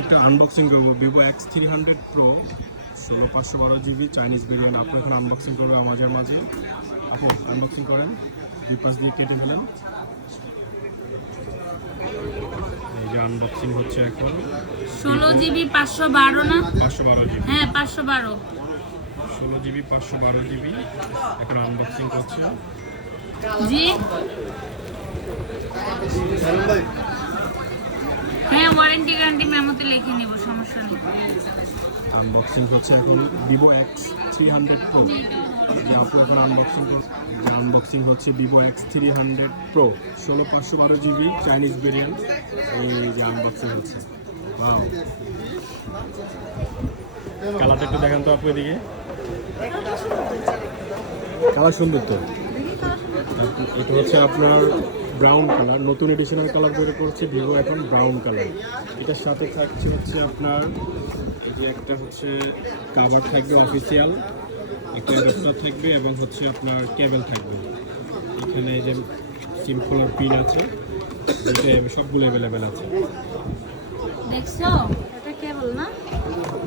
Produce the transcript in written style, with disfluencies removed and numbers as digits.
একটা আনবক্সিং করবো Vivo X300 Pro 16512GB Chinese variant. আপনি এখন আনবক্সিং করবো আমাদের মাঝে। আপনি আনবক্সিং করেন, দুই পাশ দিয়ে কেটে ফেলেন। এই যে আনবক্সিং হচ্ছে এখন। 16GB 512 না 512GB, হ্যাঁ 512 16GB 512GB এখন আনবক্সিং করছি। জি হ্যাঁ ওয়ারেন্টি গ্যারান্টি মেমোতে লিখে নিব, সমস্যা নেই। আনবক্সিং হচ্ছে এখন ভিভো X300 Pro। যে আপনি এখন আনবক্সিং হচ্ছে Vivo X300 Pro 16512GB Chinese variant. এই যে আনবক্সিং হচ্ছে। ওয়াও, কালারটা একটু দেখেন তো আপনি এদিকে। কালার সুন্দর তো। এটা হচ্ছে আপনার ব্রাউন কালার, নতুন এডিশনাল কালার বের করছে ভিভো এখন ব্রাউন কালার। এটার সাথে থাকছে হচ্ছে আপনার এই যে একটা হচ্ছে কাভার থাকবে অফিসিয়াল, একটা অ্যাডাপ্টার থাকবে এবং হচ্ছে আপনার কেবল থাকবে। এখানে এই যে সিম খোলার পিন আছে, এটা সবগুলো অ্যাভেলেবেল আছে। দেখছো এটা কেবল না।